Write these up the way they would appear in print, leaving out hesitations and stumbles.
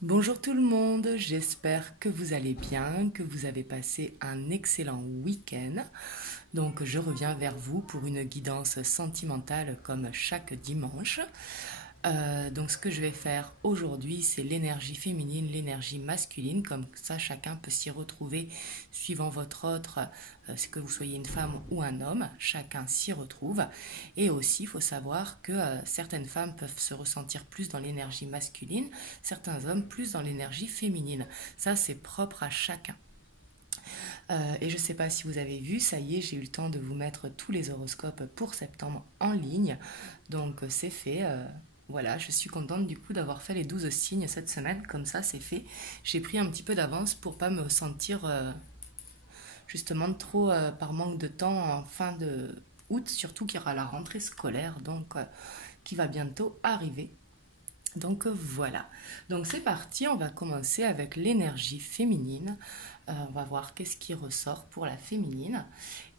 Bonjour tout le monde, j'espère que vous allez bien, que vous avez passé un excellent week-end. Donc je reviens vers vous pour une guidance sentimentale comme chaque dimanche. Donc ce que je vais faire aujourd'hui, c'est l'énergie féminine, l'énergie masculine, comme ça chacun peut s'y retrouver suivant votre autre, que vous soyez une femme ou un homme, chacun s'y retrouve. Et aussi, il faut savoir que certaines femmes peuvent se ressentir plus dans l'énergie masculine, certains hommes plus dans l'énergie féminine. Ça, c'est propre à chacun. Et je ne sais pas si vous avez vu, ça y est, j'ai eu le temps de vous mettre tous les horoscopes pour septembre en ligne. Donc c'est fait. Voilà, je suis contente du coup d'avoir fait les 12 signes cette semaine. Comme ça, c'est fait. J'ai pris un petit peu d'avance pour pas me sentir justement trop par manque de temps en fin de août, surtout qu'il y aura la rentrée scolaire donc qui va bientôt arriver. Donc voilà. Donc c'est parti, on va commencer avec l'énergie féminine. On va voir qu'est-ce qui ressort pour la féminine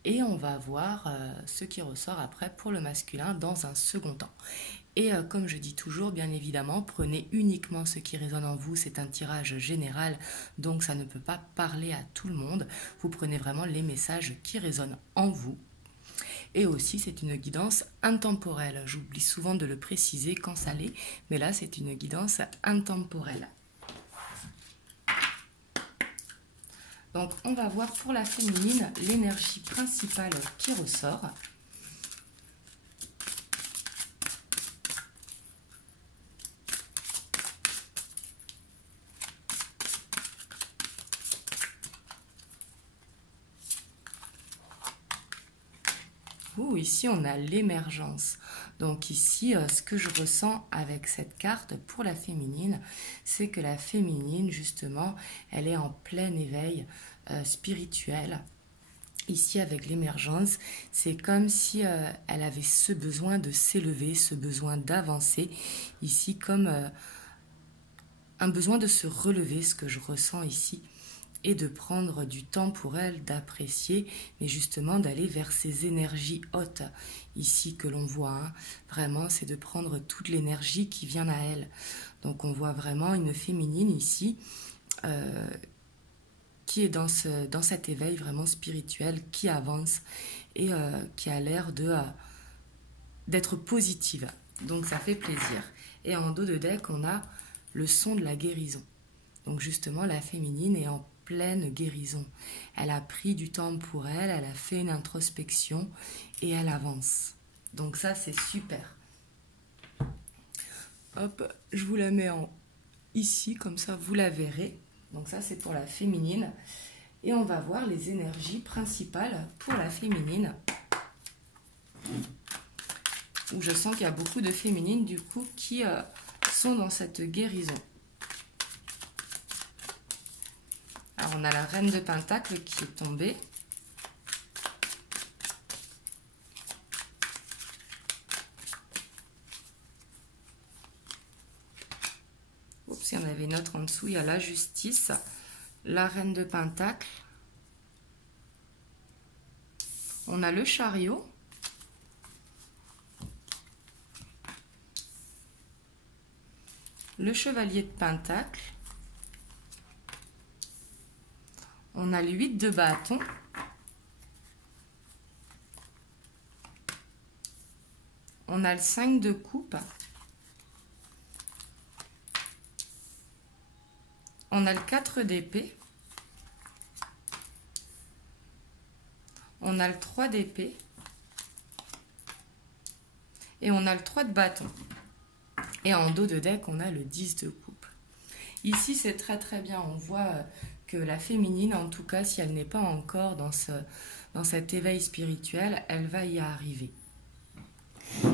et on va voir ce qui ressort après pour le masculin dans un second temps. Et comme je dis toujours, bien évidemment, prenez uniquement ce qui résonne en vous. C'est un tirage général, donc ça ne peut pas parler à tout le monde. Vous prenez vraiment les messages qui résonnent en vous. Et aussi, c'est une guidance intemporelle. J'oublie souvent de le préciser quand ça l'est, mais là, c'est une guidance intemporelle. Donc, on va voir pour la féminine l'énergie principale qui ressort. Ici, on a l'émergence. Donc ici, ce que je ressens avec cette carte pour la féminine, c'est que la féminine, justement, elle est en plein éveil spirituel. Ici, avec l'émergence, c'est comme si elle avait ce besoin de s'élever, ce besoin d'avancer. Ici, comme un besoin de se relever, ce que je ressens ici et de prendre du temps pour elle, d'apprécier, mais justement d'aller vers ces énergies hautes, ici que l'on voit, hein. Vraiment, c'est de prendre toute l'énergie qui vient à elle. Donc on voit vraiment une féminine ici, qui est dans cet éveil vraiment spirituel, qui avance et qui a l'air d'être positive. Donc ça fait plaisir. Et en dos de deck, on a le son de la guérison. Donc justement, la féminine est en pleine guérison. Elle a pris du temps pour elle, elle a fait une introspection et elle avance. Donc ça, c'est super. Hop, je vous la mets ici, comme ça vous la verrez. Donc ça, c'est pour la féminine. Et on va voir les énergies principales pour la féminine. Où je sens qu'il y a beaucoup de féminines, du coup, qui sont dans cette guérison. Alors, on a la reine de Pentacle qui est tombée. Oups, il y en avait une autre en dessous. Il y a la justice, la reine de Pentacle. On a le chariot. Le chevalier de Pentacle. On a le 8 de bâton. On a le 5 de coupe. On a le 4 d'épée. On a le 3 d'épée. Et on a le 3 de bâton. Et en dos de deck, on a le 10 de coupe. Ici, c'est très très bien. On voit que la féminine, en tout cas, si elle n'est pas encore dans cet éveil spirituel, elle va y arriver.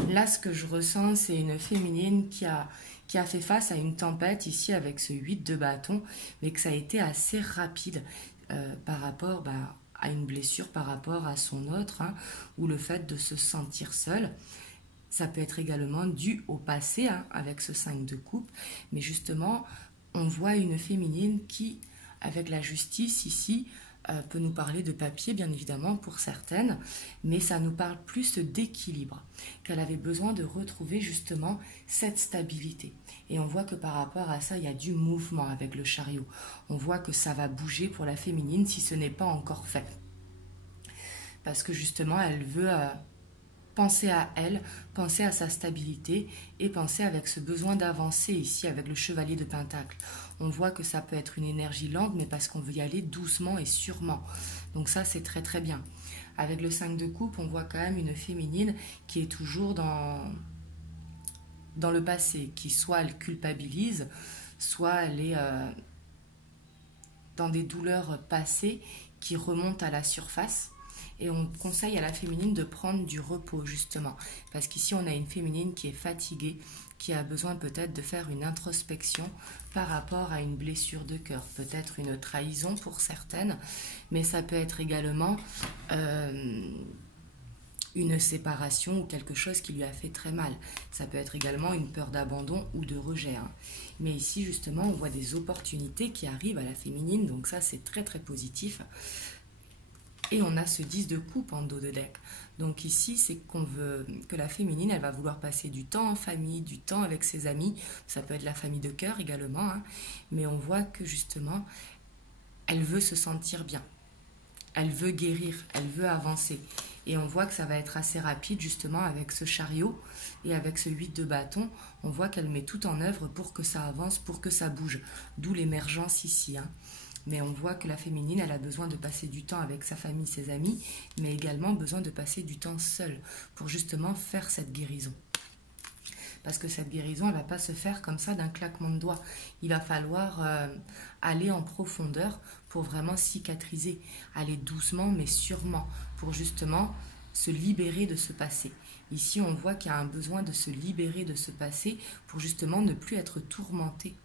Là, ce que je ressens, c'est une féminine qui a fait face à une tempête ici avec ce 8 de bâton, mais que ça a été assez rapide par rapport à une blessure, par rapport à son autre, hein, ou le fait de se sentir seule. Ça peut être également dû au passé, hein, avec ce 5 de coupe, mais justement, on voit une féminine qui, avec la justice ici, peut nous parler de papier, bien évidemment, pour certaines, mais ça nous parle plus d'équilibre, qu'elle avait besoin de retrouver justement cette stabilité. Et on voit que par rapport à ça, il y a du mouvement avec le chariot. On voit que ça va bouger pour la féminine si ce n'est pas encore fait. Parce que justement, elle veut penser à elle, penser à sa stabilité et penser avec ce besoin d'avancer ici avec le chevalier de Pentacle. On voit que ça peut être une énergie lente, mais parce qu'on veut y aller doucement et sûrement. Donc ça, c'est très très bien. Avec le 5 de coupe, on voit quand même une féminine qui est toujours dans le passé, qui soit elle culpabilise, soit elle est dans des douleurs passées qui remontent à la surface. Et on conseille à la féminine de prendre du repos justement, parce qu'ici on a une féminine qui est fatiguée, qui a besoin peut-être de faire une introspection par rapport à une blessure de cœur, peut-être une trahison pour certaines, mais ça peut être également une séparation ou quelque chose qui lui a fait très mal. Ça peut être également une peur d'abandon ou de rejet. Mais ici justement on voit des opportunités qui arrivent à la féminine, donc ça c'est très très positif. Et on a ce 10 de coupe en dos de deck. Donc ici, c'est qu'on veut que la féminine, elle va vouloir passer du temps en famille, du temps avec ses amis. Ça peut être la famille de cœur également. Mais on voit que justement, elle veut se sentir bien. Elle veut guérir, elle veut avancer. Et on voit que ça va être assez rapide justement avec ce chariot et avec ce 8 de bâton. On voit qu'elle met tout en œuvre pour que ça avance, pour que ça bouge. D'où l'émergence ici. Mais on voit que la féminine, elle a besoin de passer du temps avec sa famille, ses amis, mais également besoin de passer du temps seule pour justement faire cette guérison. Parce que cette guérison, elle ne va pas se faire comme ça d'un claquement de doigts. Il va falloir aller en profondeur pour vraiment cicatriser, aller doucement mais sûrement pour justement se libérer de ce passé. Ici, on voit qu'il y a un besoin de se libérer de ce passé pour justement ne plus être tourmenté.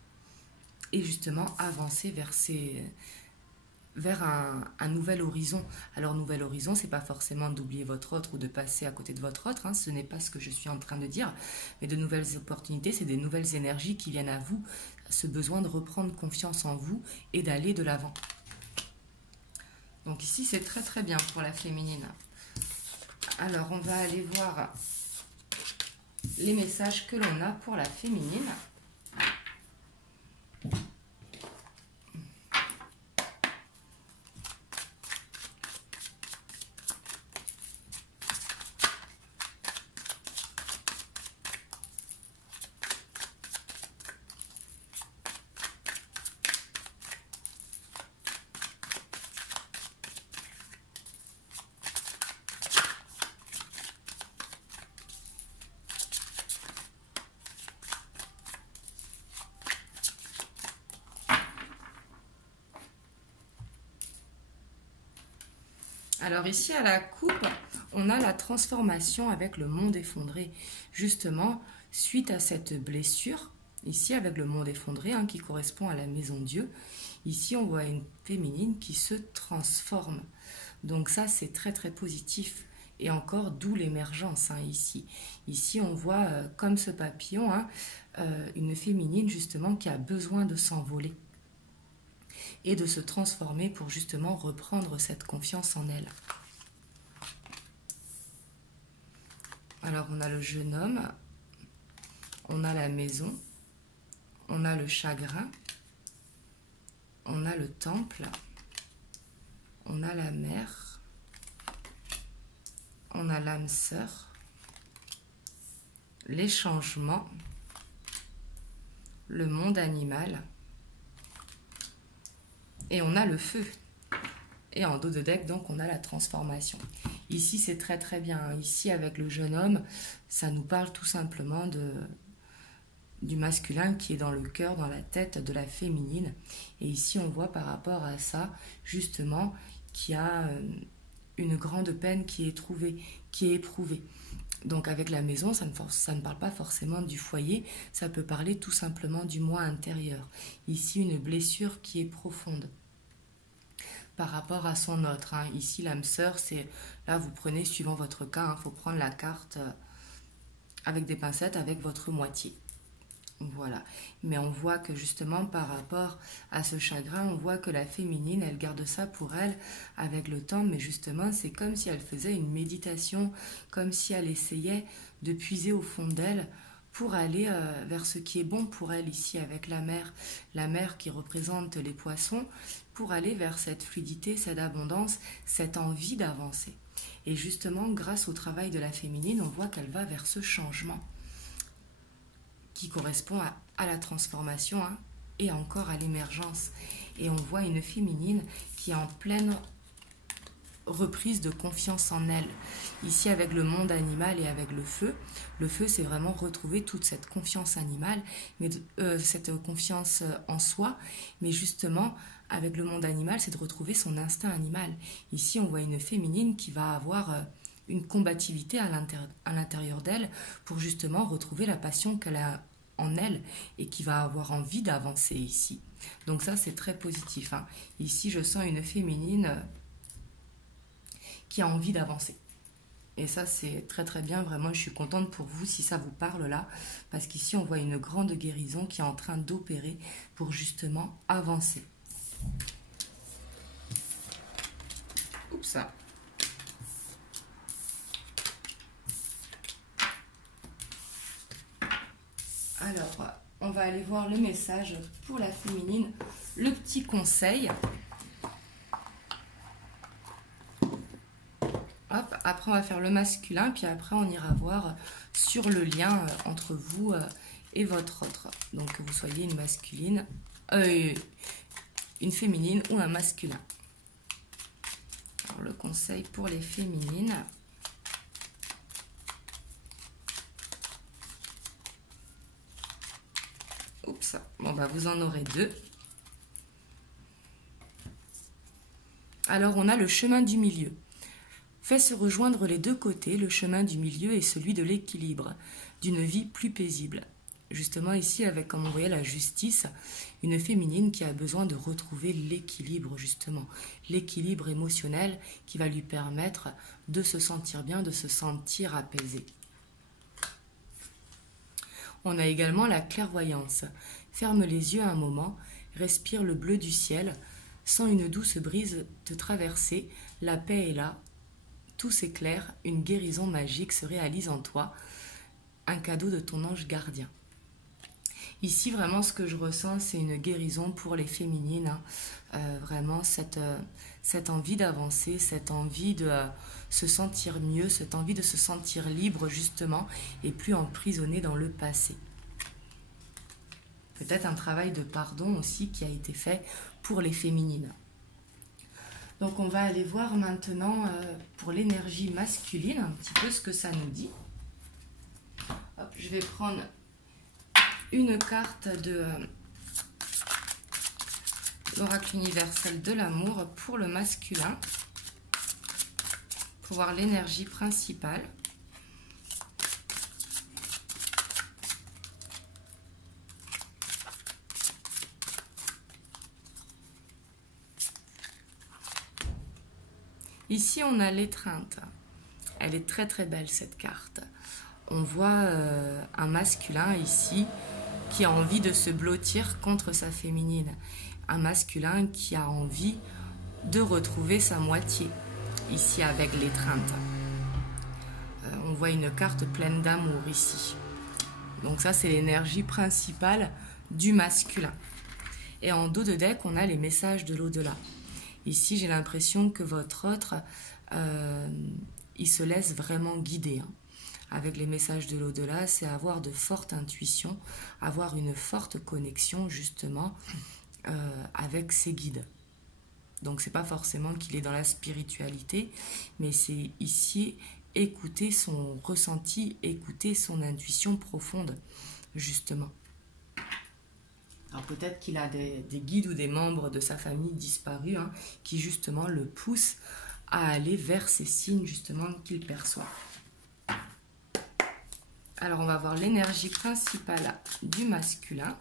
Et justement avancer vers un nouvel horizon. Alors nouvel horizon, c'est pas forcément d'oublier votre autre ou de passer à côté de votre autre, ce n'est pas ce que je suis en train de dire, mais de nouvelles opportunités, c'est des nouvelles énergies qui viennent à vous, ce besoin de reprendre confiance en vous et d'aller de l'avant. Donc ici, c'est très très bien pour la féminine. Alors, on va aller voir les messages que l'on a pour la féminine. Alors ici à la coupe, on a la transformation avec le monde effondré. Justement, suite à cette blessure, ici avec le monde effondré qui correspond à la maison Dieu, ici on voit une féminine qui se transforme. Donc ça c'est très très positif. Et encore d'où l'émergence ici. Ici on voit comme ce papillon, une féminine justement qui a besoin de s'envoler et de se transformer pour justement reprendre cette confiance en elle. Alors on a le jeune homme, on a la maison, on a le chagrin, on a le temple, on a la mer, on a l'âme sœur, les changements, le monde animal, et on a le feu. Et en dos de deck, donc, on a la transformation. Ici, c'est très très bien. Ici, avec le jeune homme, ça nous parle tout simplement du masculin qui est dans le cœur, dans la tête de la féminine. Et ici, on voit par rapport à ça, justement, qu'il y a une grande peine qui est éprouvée. Donc avec la maison, ça ne parle pas forcément du foyer, ça peut parler tout simplement du moi intérieur. Ici, une blessure qui est profonde par rapport à son autre. Ici, l'âme sœur, c'est là, vous prenez suivant votre cas, faut prendre la carte avec des pincettes avec votre moitié. Voilà. Mais on voit que justement par rapport à ce chagrin, on voit que la féminine, elle garde ça pour elle avec le temps, mais justement c'est comme si elle faisait une méditation, comme si elle essayait de puiser au fond d'elle pour aller vers ce qui est bon pour elle ici avec la mer qui représente les poissons, pour aller vers cette fluidité, cette abondance, cette envie d'avancer. Et justement, grâce au travail de la féminine, on voit qu'elle va vers ce changement qui correspond à la transformation hein, et encore à l'émergence. Et on voit une féminine qui est en pleine reprise de confiance en elle. Ici avec le monde animal et avec le feu c'est vraiment retrouver toute cette confiance animale, mais cette confiance en soi, mais justement avec le monde animal c'est de retrouver son instinct animal. Ici on voit une féminine qui va avoir une combativité à l'intérieur d'elle pour justement retrouver la passion qu'elle a en elle et qui va avoir envie d'avancer ici. Donc ça c'est très positif. Hein. Ici je sens une féminine qui a envie d'avancer. Et ça c'est très très bien, vraiment je suis contente pour vous si ça vous parle là, parce qu'ici on voit une grande guérison qui est en train d'opérer pour justement avancer. Oups. Alors, on va aller voir le message pour la féminine, le petit conseil. Hop, après on va faire le masculin, puis après on ira voir sur le lien entre vous et votre autre. Donc que vous soyez une masculine, une féminine ou un masculin. Alors le conseil pour les féminines. Oups, bon bah vous en aurez deux. Alors on a le chemin du milieu. Fait se rejoindre les deux côtés, le chemin du milieu est celui de l'équilibre, d'une vie plus paisible. Justement ici avec, comme on voyait, la justice, une féminine qui a besoin de retrouver l'équilibre justement, l'équilibre émotionnel qui va lui permettre de se sentir bien, de se sentir apaisée. On a également la clairvoyance. Ferme les yeux un moment, respire le bleu du ciel, sens une douce brise te traverser, la paix est là, tout s'éclaire, une guérison magique se réalise en toi, un cadeau de ton ange gardien. Ici, vraiment, ce que je ressens, c'est une guérison pour les féminines. Hein. Vraiment, cette envie d'avancer, cette envie de se sentir mieux, cette envie de se sentir libre, justement, et plus emprisonnée dans le passé. Peut-être un travail de pardon aussi qui a été fait pour les féminines. Donc, on va aller voir maintenant pour l'énergie masculine, un petit peu ce que ça nous dit. Hop, je vais prendre une carte de l'oracle universel de l'amour pour le masculin, pour voir l'énergie principale. Ici, on a l'étreinte. Elle est très très belle cette carte. On voit un masculin ici qui a envie de se blottir contre sa féminine. Un masculin qui a envie de retrouver sa moitié, ici avec l'étreinte. On voit une carte pleine d'amour ici. Donc ça, c'est l'énergie principale du masculin. Et en dos de deck, on a les messages de l'au-delà. Ici, j'ai l'impression que votre autre, il se laisse vraiment guider. Hein. Avec les messages de l'au-delà, c'est avoir de fortes intuitions, avoir une forte connexion justement avec ses guides. Donc c'est pas forcément qu'il est dans la spiritualité, mais c'est ici écouter son ressenti, écouter son intuition profonde, justement. Alors peut-être qu'il a des guides ou des membres de sa famille disparus hein, qui justement le poussent à aller vers ces signes justement qu'il perçoit. Alors on va voir l'énergie principale du masculin.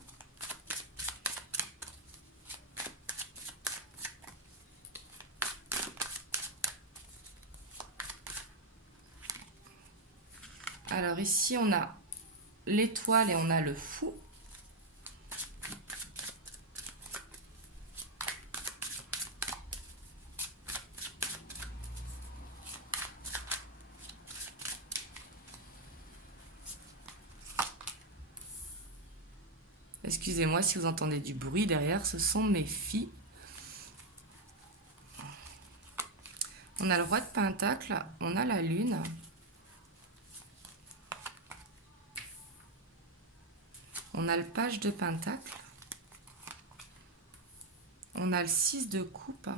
Alors ici on a l'étoile et on a le fou. Excusez-moi si vous entendez du bruit derrière, ce sont mes filles. On a le roi de pentacle, on a la lune. On a le page de pentacle. On a le 6 de coupe.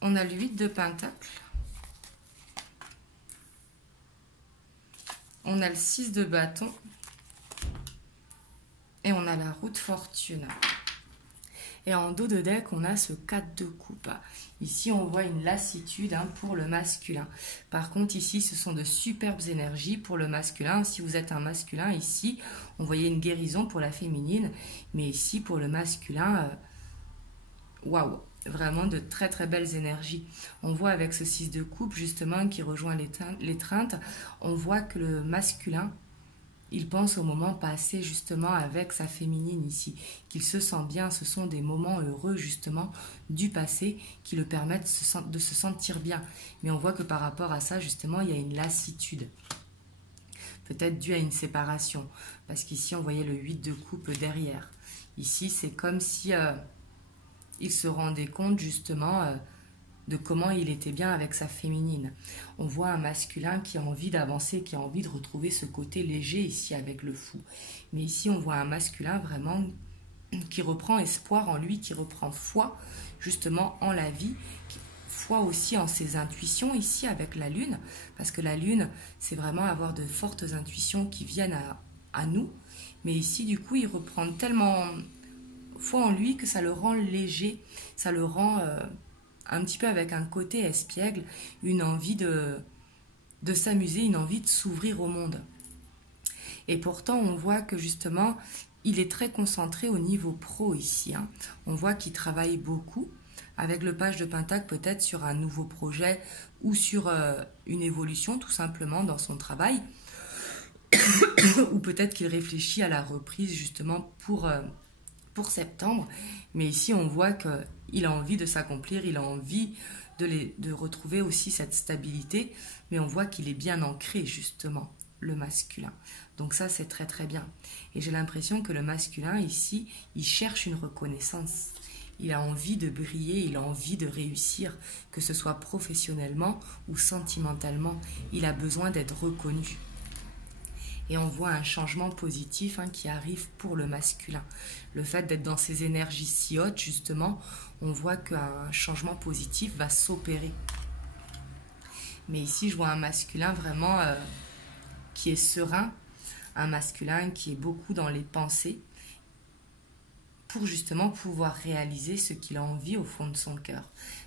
On a le 8 de pentacle. On a le 6 de bâton. Et on a la roue de fortune. Et en dos de deck, on a ce 4 de coupe. Ici, on voit une lassitude pour le masculin. Par contre, ici, ce sont de superbes énergies pour le masculin. Si vous êtes un masculin, ici, on voyait une guérison pour la féminine. Mais ici, pour le masculin, waouh, vraiment de très très belles énergies. On voit avec ce 6 de coupe, justement, qui rejoint l'étreinte, on voit que le masculin, il pense au moment passé justement avec sa féminine ici, qu'il se sent bien. Ce sont des moments heureux justement du passé qui le permettent de se sentir bien. Mais on voit que par rapport à ça justement, il y a une lassitude. Peut-être due à une séparation. Parce qu'ici, on voyait le 8 de coupe derrière. Ici, c'est comme si il se rendait compte justement de comment il était bien avec sa féminine. On voit un masculin qui a envie d'avancer, qui a envie de retrouver ce côté léger ici avec le fou. Mais ici, on voit un masculin vraiment qui reprend espoir en lui, qui reprend foi justement en la vie, foi aussi en ses intuitions ici avec la lune, parce que la lune, c'est vraiment avoir de fortes intuitions qui viennent à nous. Mais ici, du coup, il reprend tellement foi en lui que ça le rend léger, ça le rend un petit peu avec un côté espiègle, une envie de s'amuser, une envie de s'ouvrir au monde. Et pourtant, on voit que justement, il est très concentré au niveau pro ici. On voit qu'il travaille beaucoup, avec le page de pentacle peut-être sur un nouveau projet ou sur une évolution tout simplement dans son travail. Ou peut-être qu'il réfléchit à la reprise justement pour septembre. Mais ici, on voit qu'il a envie de s'accomplir, il a envie de retrouver aussi cette stabilité. Mais on voit qu'il est bien ancré, justement, le masculin. Donc ça, c'est très très bien. Et j'ai l'impression que le masculin, ici, il cherche une reconnaissance. Il a envie de briller, il a envie de réussir, que ce soit professionnellement ou sentimentalement. Il a besoin d'être reconnu. Et on voit un changement positif qui arrive pour le masculin. Le fait d'être dans ces énergies si hautes, justement, on voit qu'un changement positif va s'opérer. Mais ici, je vois un masculin vraiment qui est serein, un masculin qui est beaucoup dans les pensées, pour justement pouvoir réaliser ce qu'il a envie au fond de son cœur.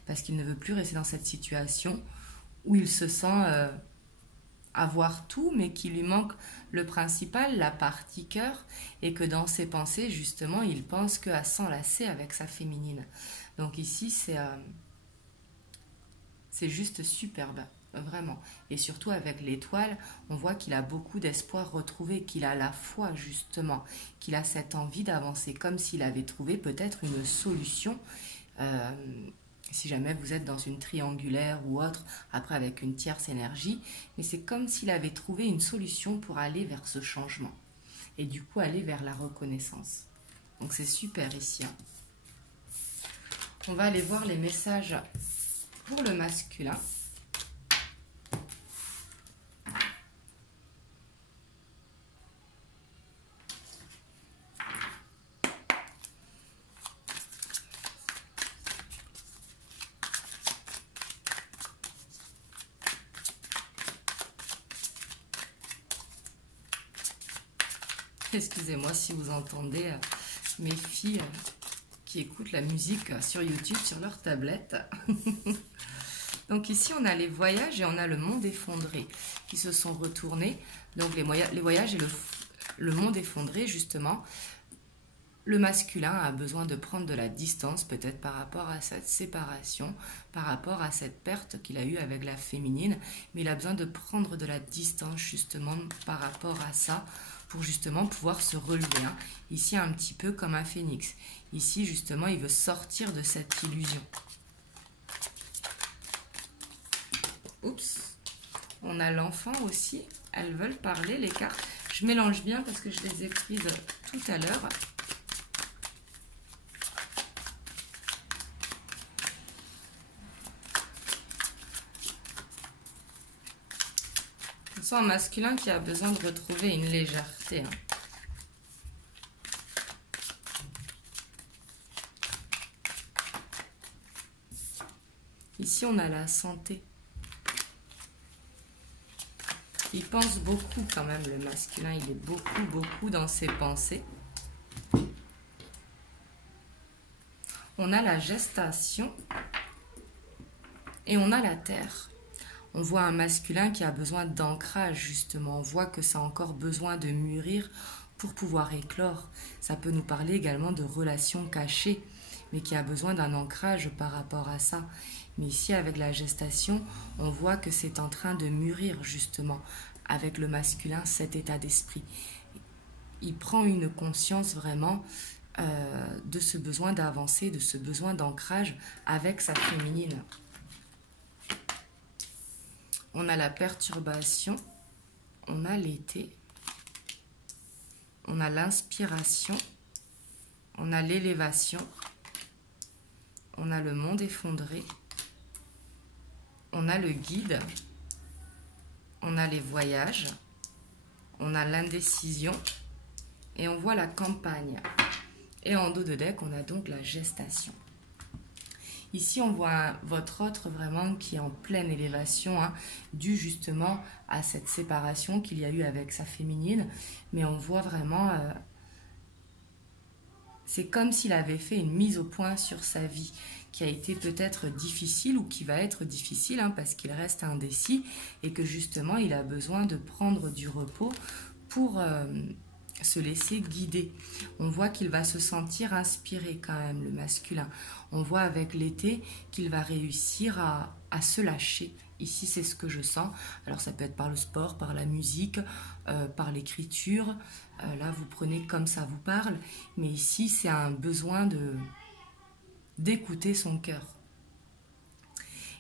Parce qu'il ne veut plus rester dans cette situation où il se sent avoir tout, mais qu'il lui manque le principal, la partie cœur, et que dans ses pensées, justement, il pense qu'à s'enlacer avec sa féminine. Donc ici, c'est juste superbe, vraiment. Et surtout avec l'étoile, on voit qu'il a beaucoup d'espoir retrouvé, qu'il a la foi, justement, qu'il a cette envie d'avancer, comme s'il avait trouvé peut-être une solution. Si jamais vous êtes dans une triangulaire ou autre, après avec une tierce énergie, mais c'est comme s'il avait trouvé une solution pour aller vers ce changement. Et du coup, aller vers la reconnaissance. Donc c'est super ici. On va aller voir les messages pour le masculin. Excusez-moi si vous entendez mes filles qui écoutent la musique sur YouTube, sur leur tablette. Donc ici, on a les voyages et on a le monde effondré qui se sont retournés. Donc les voyages et le monde effondré, justement. Le masculin a besoin de prendre de la distance, peut-être par rapport à cette séparation, par rapport à cette perte qu'il a eue avec la féminine. Mais il a besoin de prendre de la distance, justement, par rapport à ça, pour justement pouvoir se relever. Ici, un petit peu comme un phénix. Ici, justement, il veut sortir de cette illusion. Oups. On a l'enfant aussi. Elles veulent parler, les cartes. Je mélange bien parce que je les ai prises tout à l'heure. On sent un masculin qui a besoin de retrouver une légèreté. Hein. Ici, on a la santé. Il pense beaucoup quand même, le masculin. Il est beaucoup dans ses pensées. On a la gestation et on a la terre. On voit un masculin qui a besoin d'ancrage, justement. On voit que ça a encore besoin de mûrir pour pouvoir éclore. Ça peut nous parler également de relations cachées, mais qui a besoin d'un ancrage par rapport à ça. Mais ici, avec la gestation, on voit que c'est en train de mûrir, justement, avec le masculin, cet état d'esprit. Il prend une conscience vraiment de ce besoin d'avancer, de ce besoin d'ancrage avec sa féminine. On a la perturbation, on a l'été, on a l'inspiration, on a l'élévation, on a le monde effondré, on a le guide, on a les voyages, on a l'indécision et on voit la campagne. Et en dos de deck, on a donc la gestation. Ici, on voit votre autre vraiment qui est en pleine élévation, hein, dû justement à cette séparation qu'il y a eu avec sa féminine. Mais on voit vraiment, c'est comme s'il avait fait une mise au point sur sa vie, qui a été peut-être difficile ou qui va être difficile, hein, parce qu'il reste indécis et que justement, il a besoin de prendre du repos pour se laisser guider. On voit qu'il va se sentir inspiré quand même, le masculin. On voit avec l'été qu'il va réussir à se lâcher. Ici, c'est ce que je sens. Alors, ça peut être par le sport, par la musique, par l'écriture. Là, vous prenez comme ça vous parle. Mais ici, c'est un besoin d'écouter son cœur.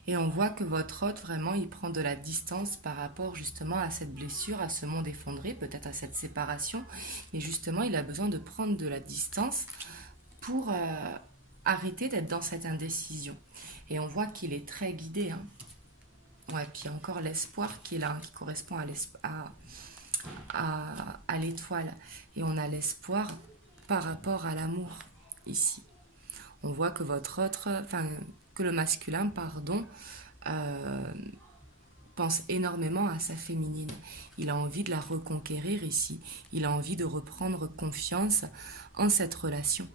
Et on voit que votre hôte, vraiment, il prend de la distance par rapport justement à cette blessure, à ce monde effondré, peut-être à cette séparation. Et justement, il a besoin de prendre de la distance pour arrêter d'être dans cette indécision. Et on voit qu'il est très guidé. Hein. Ouais, puis il y a encore l'espoir qui est là, qui correspond à l'étoile. Et on a l'espoir par rapport à l'amour, ici. On voit que votre autre... que le masculin, pardon, pense énormément à sa féminine. Il a envie de la reconquérir ici. Il a envie de reprendre confiance en cette relation.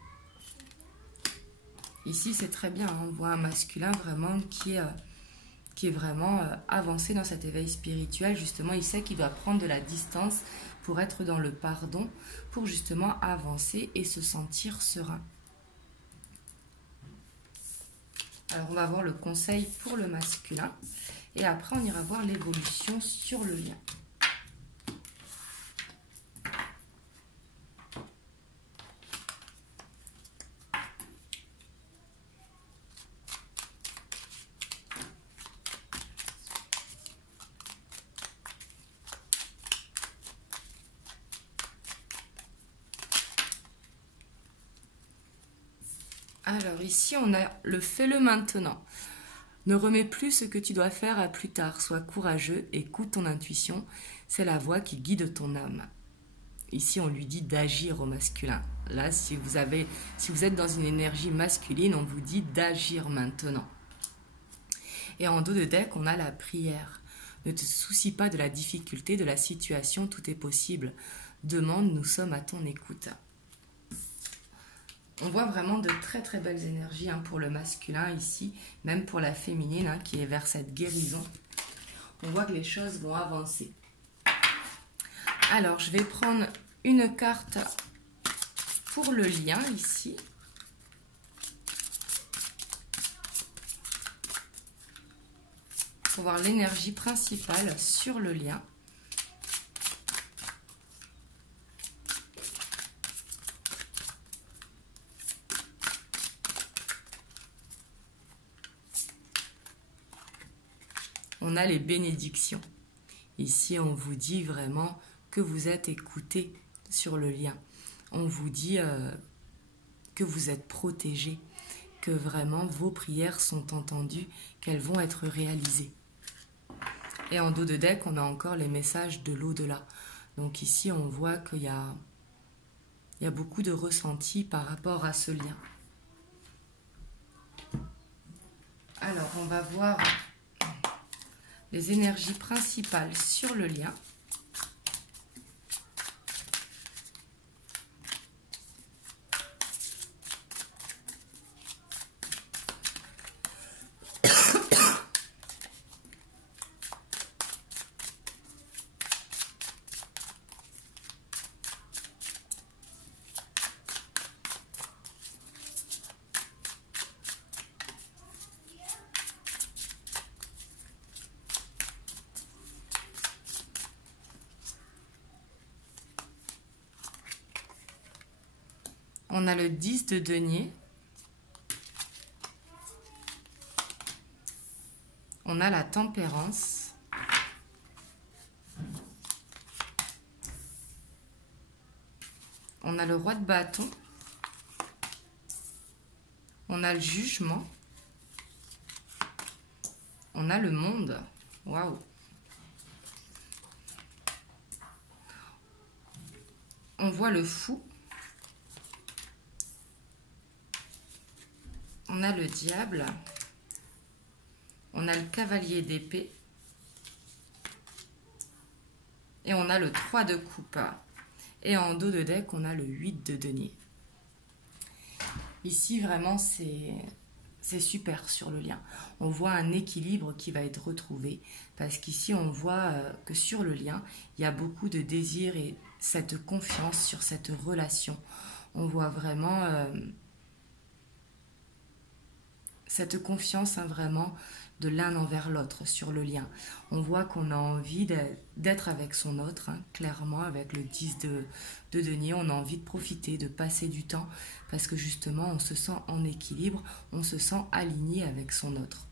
Ici, c'est très bien. On voit un masculin vraiment qui est vraiment avancé dans cet éveil spirituel. Justement, il sait qu'il doit prendre de la distance pour être dans le pardon, pour justement avancer et se sentir serein. Alors, on va voir le conseil pour le masculin. Et après, on ira voir l'évolution sur le lien. Alors ici, on a le fais-le maintenant. Ne remets plus ce que tu dois faire à plus tard. Sois courageux, écoute ton intuition. C'est la voix qui guide ton âme. Ici, on lui dit d'agir au masculin. Là, si vous êtes dans une énergie masculine, on vous dit d'agir maintenant. Et en dos de deck, on a la prière. Ne te soucie pas de la difficulté, de la situation, tout est possible. Demande, nous sommes à ton écoute. On voit vraiment de très très belles énergies hein, pour le masculin ici, même pour la féminine hein, qui est vers cette guérison. On voit que les choses vont avancer. Alors, je vais prendre une carte pour le lien ici. Pour voir l'énergie principale sur le lien. On a les bénédictions. Ici, on vous dit vraiment que vous êtes écouté sur le lien. On vous dit que vous êtes protégé, que vraiment vos prières sont entendues, qu'elles vont être réalisées. Et en dos de deck, on a encore les messages de l'au-delà. Donc ici, on voit qu'il y a beaucoup de ressentis par rapport à ce lien. Alors, on va voir les énergies principales sur le lien. On a le 10 de denier. On a la tempérance. On a le roi de bâton. On a le jugement. On a le monde. Waouh! On voit le fou. On a le diable. On a le cavalier d'épée. Et on a le 3 de coupe. Et en dos de deck, on a le 8 de denier. Ici, vraiment, c'est super sur le lien. On voit un équilibre qui va être retrouvé. Parce qu'ici, on voit que sur le lien, il y a beaucoup de désir et cette confiance sur cette relation. On voit vraiment cette confiance vraiment de l'un envers l'autre sur le lien. On voit qu'on a envie d'être avec son autre, clairement, avec le 10 de denier. On a envie de profiter, de passer du temps, parce que justement, on se sent en équilibre, on se sent aligné avec son autre.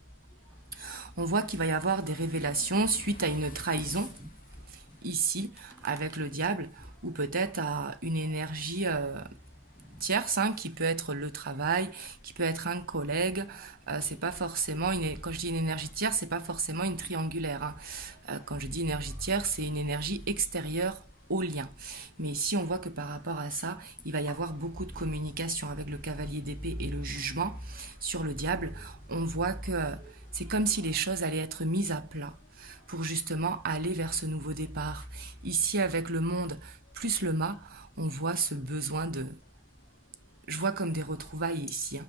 On voit qu'il va y avoir des révélations suite à une trahison, ici, avec le diable, ou peut-être à une énergie tierce, qui peut être le travail, qui peut être un collègue. C'est pas forcément quand je dis une énergie tierce, c'est pas forcément une triangulaire. Quand je dis énergie tierce, c'est une énergie extérieure au lien. Mais ici, on voit que par rapport à ça, il va y avoir beaucoup de communication avec le cavalier d'épée et le jugement. Sur le diable, on voit que c'est comme si les choses allaient être mises à plat pour justement aller vers ce nouveau départ. Ici, avec le monde plus le mât, on voit ce besoin de... Je vois comme des retrouvailles ici.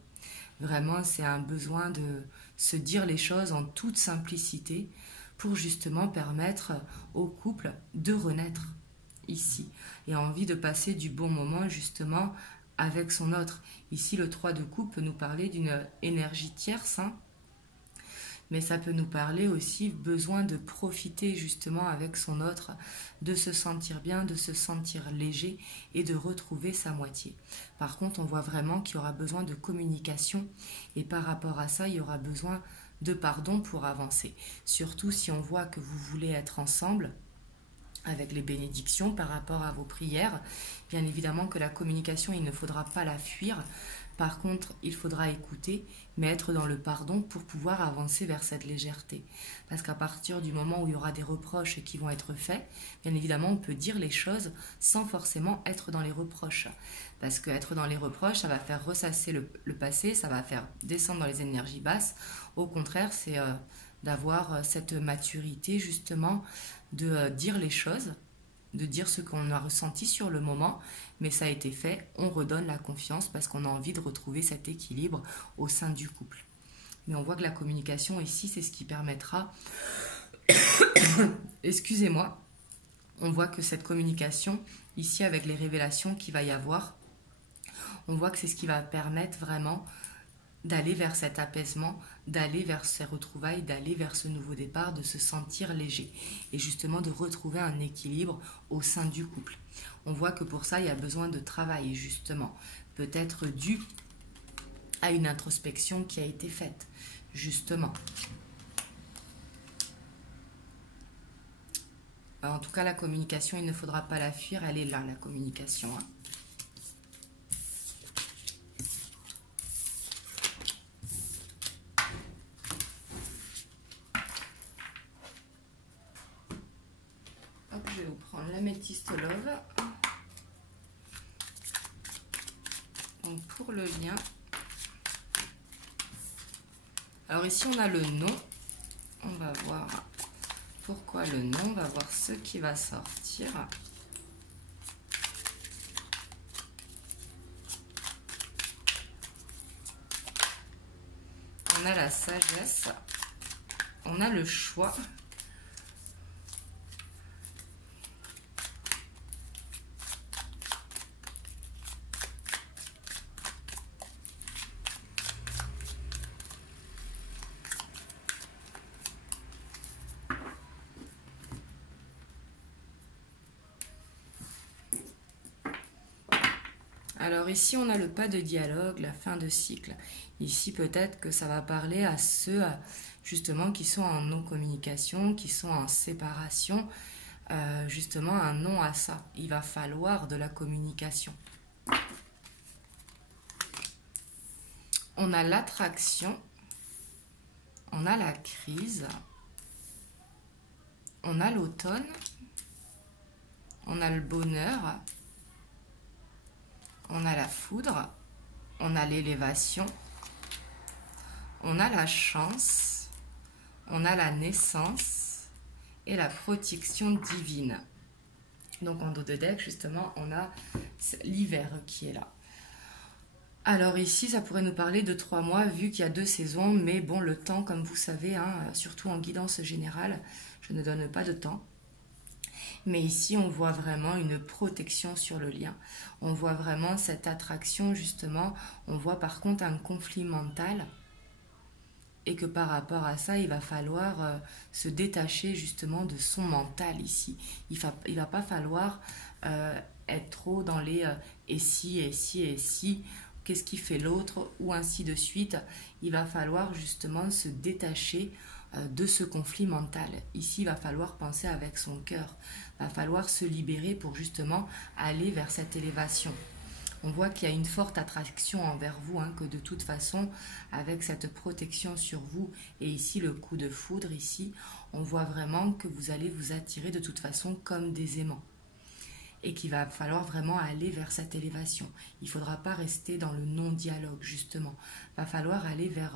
Vraiment, c'est un besoin de se dire les choses en toute simplicité pour justement permettre au couple de renaître ici. Et envie de passer du bon moment justement avec son autre. Ici, le 3 de coupe peut nous parler d'une énergie tierce, mais ça peut nous parler aussi besoin de profiter justement avec son autre, de se sentir bien, de se sentir léger et de retrouver sa moitié. Par contre, on voit vraiment qu'il y aura besoin de communication et par rapport à ça, il y aura besoin de pardon pour avancer. Surtout si on voit que vous voulez être ensemble, avec les bénédictions par rapport à vos prières. Bien évidemment que la communication, il ne faudra pas la fuir. Par contre, il faudra écouter, mais être dans le pardon pour pouvoir avancer vers cette légèreté. Parce qu'à partir du moment où il y aura des reproches qui vont être faits, bien évidemment, on peut dire les choses sans forcément être dans les reproches. Parce qu'être dans les reproches, ça va faire ressasser le passé, ça va faire descendre dans les énergies basses. Au contraire, c'est d'avoir cette maturité, justement, de dire les choses, de dire ce qu'on a ressenti sur le moment, mais ça a été fait, on redonne la confiance parce qu'on a envie de retrouver cet équilibre au sein du couple. Mais on voit que la communication ici, c'est ce qui permettra, excusez-moi, on voit que cette communication, ici avec les révélations qu'il va y avoir, on voit que c'est ce qui va permettre vraiment d'aller vers cet apaisement, d'aller vers ces retrouvailles, d'aller vers ce nouveau départ, de se sentir léger et justement de retrouver un équilibre au sein du couple. On voit que pour ça, il y a besoin de travail justement, peut-être dû à une introspection qui a été faite, justement. En tout cas, la communication, il ne faudra pas la fuir. Elle est là, la communication. Hein. Hop, je vais vous prendre l'améthyste love. Donc, pour le lien. Alors, ici, on a le nom. On va voir pourquoi le nom. On va voir ce qui va sortir. On a la sagesse. On a le choix. Alors ici, on a le pas de dialogue, la fin de cycle. Ici, peut-être que ça va parler à ceux, justement, qui sont en non-communication, qui sont en séparation. Justement, un non à ça. Il va falloir de la communication. On a l'attraction. On a la crise. On a l'automne. On a le bonheur. On a la foudre, on a l'élévation, on a la chance, on a la naissance et la protection divine. Donc en dos de deck, justement, on a l'hiver qui est là. Alors ici, ça pourrait nous parler de 3 mois, vu qu'il y a 2 saisons, mais bon, le temps, comme vous savez, hein, surtout en guidance générale, je ne donne pas de temps. Mais ici, on voit vraiment une protection sur le lien. On voit vraiment cette attraction, justement. On voit par contre un conflit mental. Et que par rapport à ça, il va falloir se détacher justement de son mental ici. Il va pas falloir être trop dans les et si, et si, et si, qu'est-ce qui fait l'autre, ou ainsi de suite. Il va falloir justement se détacher de ce conflit mental. Ici, il va falloir penser avec son cœur. Il va falloir se libérer pour justement aller vers cette élévation. On voit qu'il y a une forte attraction envers vous, hein, que de toute façon, avec cette protection sur vous, et ici le coup de foudre, ici, on voit vraiment que vous allez vous attirer de toute façon comme des aimants. Et qu'il va falloir vraiment aller vers cette élévation. Il ne faudra pas rester dans le non-dialogue, justement. Il va falloir aller vers...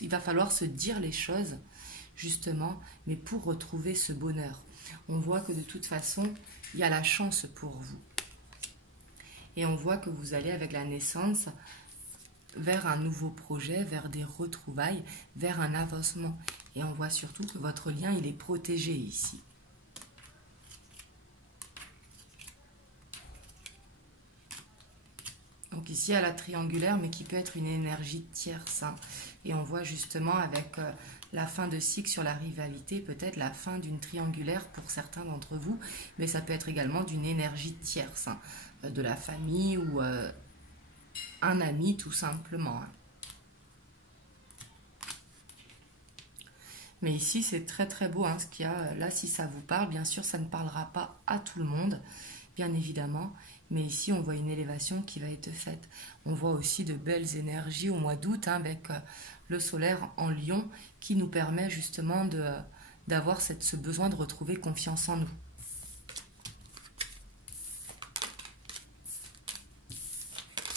il va falloir se dire les choses, justement, mais pour retrouver ce bonheur. On voit que de toute façon, il y a la chance pour vous. Et on voit que vous allez avec la naissance vers un nouveau projet, vers des retrouvailles, vers un avancement. Et on voit surtout que votre lien, il est protégé ici. Donc ici, à la triangulaire, mais qui peut être une énergie tierce. Hein. Et on voit justement avec la fin de cycle sur la rivalité, peut-être la fin d'une triangulaire pour certains d'entre vous, mais ça peut être également d'une énergie tierce, hein, de la famille ou un ami tout simplement. Hein. Mais ici, c'est très très beau hein, ce qu'il y a là, si ça vous parle. Bien sûr, ça ne parlera pas à tout le monde, bien évidemment. Mais ici, on voit une élévation qui va être faite. On voit aussi de belles énergies au mois d'août hein, avec le solaire en Lion qui nous permet justement d'avoir ce besoin de retrouver confiance en nous.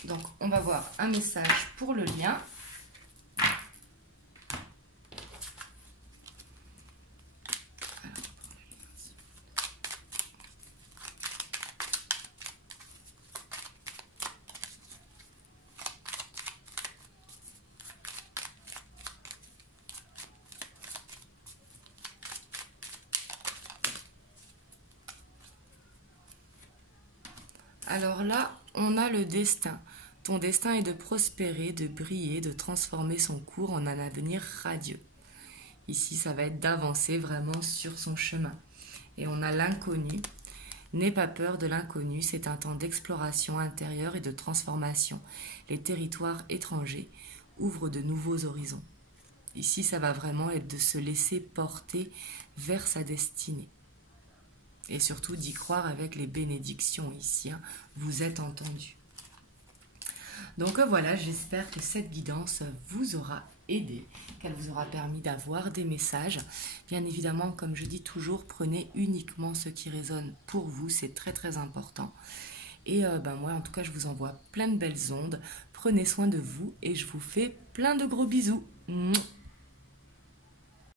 Donc, on va voir un message pour le lien. Alors là, on a le destin. Ton destin est de prospérer, de briller, de transformer son cours en un avenir radieux. Ici, ça va être d'avancer vraiment sur son chemin. Et on a l'inconnu. N'aie pas peur de l'inconnu, c'est un temps d'exploration intérieure et de transformation. Les territoires étrangers ouvrent de nouveaux horizons. Ici, ça va vraiment être de se laisser porter vers sa destinée. Et surtout d'y croire avec les bénédictions ici, hein. Vous êtes entendus. Donc voilà, j'espère que cette guidance vous aura aidé, qu'elle vous aura permis d'avoir des messages. Bien évidemment, comme je dis toujours, prenez uniquement ce qui résonne pour vous, c'est très très important. Et moi, en tout cas, je vous envoie plein de belles ondes. Prenez soin de vous et je vous fais plein de gros bisous. Mouah.